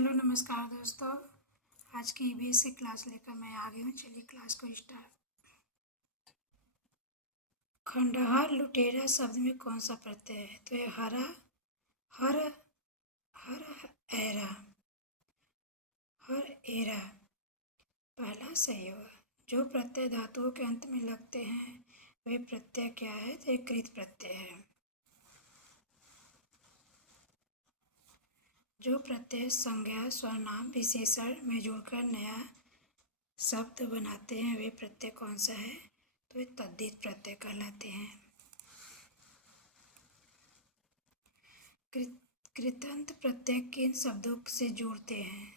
Hello नमस्कार दोस्तों। आज की ईवीएस की क्लास लेकर मैं आ गई हूँ। चलिए क्लास को स्टार्ट। खंडहर लुटेरा शब्द में कौन सा प्रत्यय है? तो ये हरा, हर, हर एरा, हर एरा पहला सही होगा। जो प्रत्यय धातुओं के अंत में लगते हैं वे प्रत्यय क्या है? तो एक कृत प्रत्यय है। जो प्रत्यय संज्ञा सर्वनाम विशेषण में जुड़कर नया शब्द बनाते हैं वे प्रत्यय कौन सा है? तो ये तद्धित प्रत्यय कहलाते हैं। कृतंत प्रत्यय किन शब्दों से जोड़ते हैं?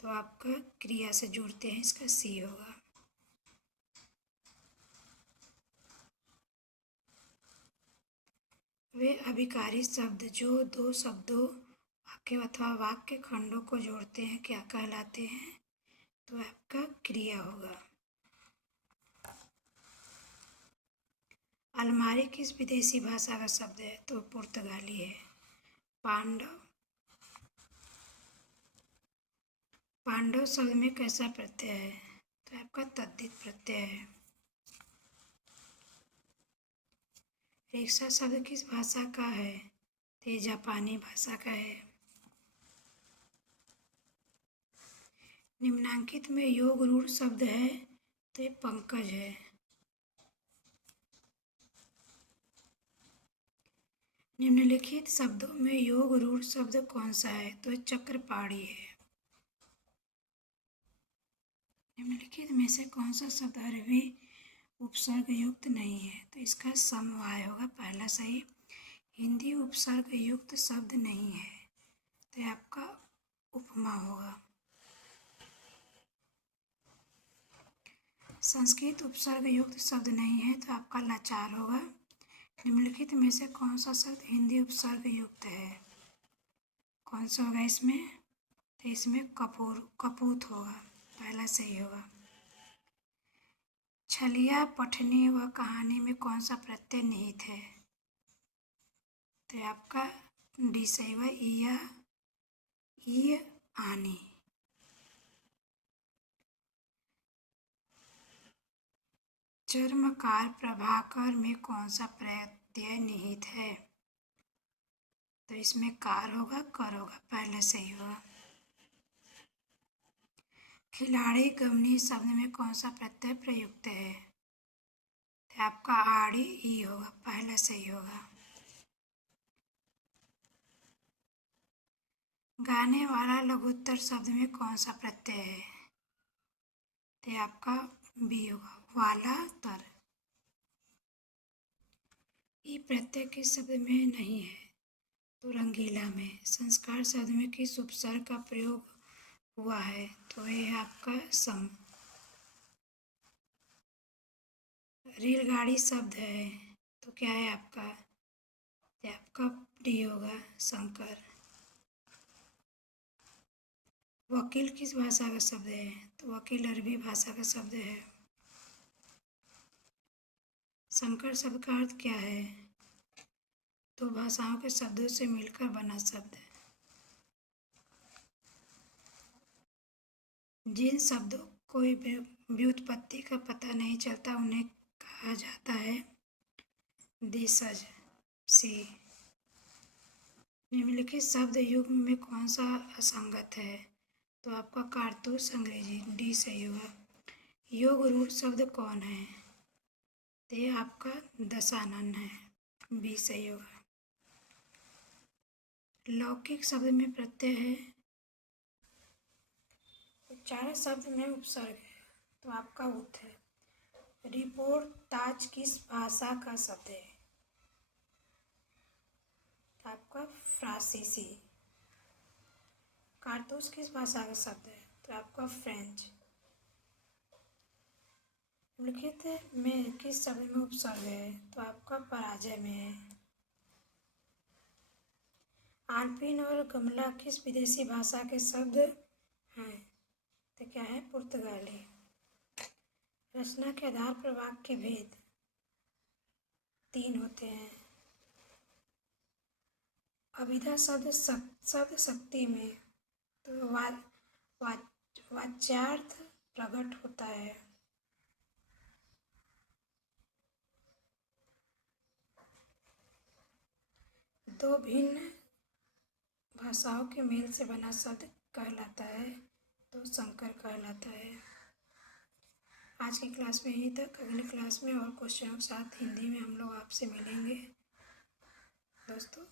तो आपका क्रिया से जोड़ते हैं, इसका सी होगा। वे अभिकारी शब्द जो दो शब्दों वाक्य अथवा वाक्य खंडों को जोड़ते हैं क्या कहलाते हैं? तो आपका क्रिया होगा। अलमारी किस विदेशी भाषा का शब्द है? तो पुर्तगाली है। पांडव, पांडव शब्द में कैसा प्रत्यय है? तो आपका तद्धित प्रत्यय है। रिक्शा शब्द किस भाषा का है? तो ये जापानी भाषा का है। निम्नांकित में योग रूढ़ शब्द है तो ये पंकज है। निम्नलिखित शब्दों में योग रूढ़ शब्द कौन सा है? तो ये चक्रपाणी है। निम्नलिखित में से कौन सा शब्द अरबी उपसर्ग युक्त नहीं है? तो इसका समवाय होगा पहला सही। हिंदी उपसर्ग युक्त शब्द नहीं है तो ये आपका उपमा होगा। संस्कृत उपसर्ग युक्त शब्द नहीं है तो आपका लाचार होगा। निम्नलिखित में से कौन सा शब्द हिंदी उपसर्ग युक्त है? कौन सा होगा इसमें? तो इसमें कपूत होगा, पहला सही होगा। छलिया, पठनी व कहानी में कौन सा प्रत्यय निहित है? तो आपका डी सही होगा, इया, ई, आनी। चर्मकार, प्रभाकर में कौन सा प्रत्यय निहित है? तो इसमें कार होगा, कर होगा, पहला सही होगा। खिलाड़ी, गमनी शब्द में कौन सा प्रत्यय प्रयुक्त है? तो आपका आड़ी ई होगा, पहला सही होगा। गाने वाला लघुत्तर शब्द में कौन सा प्रत्यय है? तो आपका बी होगा, वाला तर। ई प्रत्यय किस शब्द में नहीं है? तो रंगीला में। संस्कार शब्द में किस उपसर्ग का प्रयोग हुआ है? तो ये है आपका सम। रेलगाड़ी शब्द है तो क्या है आपका? तो आपका डी होगा, शंकर। वकील किस भाषा का शब्द है? तो वकील अरबी भाषा का शब्द है। संकर शब्द का अर्थ क्या है? तो भाषाओं के शब्दों से मिलकर बना शब्द है। जिन शब्दों को व्युत्पत्ति का पता नहीं चलता उन्हें कहा जाता है देशज। सी। निम्नलिखित शब्द युग्म में कौन सा असंगत है? तो आपका कारतूस अंग्रेजी, डी सही होगा। योग रूढ़ शब्द कौन है? तो ये आपका दशानन है, बी सही होगा। लौकिक शब्द में प्रत्यय है, चार शब्द में उपसर्ग है तो आपका उत है। रिपोर्ट ताज किस भाषा का शब्द है? तो आपका फ्रांसीसी। कारतूस किस भाषा का शब्द है? तो आपका फ्रेंच। लिखित में किस शब्द में उपसर्ग है? तो आपका पराजय में है। आल्पिन और गमला किस विदेशी भाषा के शब्द हैं? तो क्या है? पुर्तगाली। रचना के आधार पर वाक्य भेद 3 होते हैं। अभिधा शब्द शक्ति में तो वाच्यार्थ प्रकट होता है। दो भिन्न भाषाओं के मेल से बना शब्द कहलाता है तो संकर कहलाता है। आज की क्लास में यहीं तक। अगली क्लास में और क्वेश्चनों के साथ हिंदी में हम लोग आपसे मिलेंगे दोस्तों।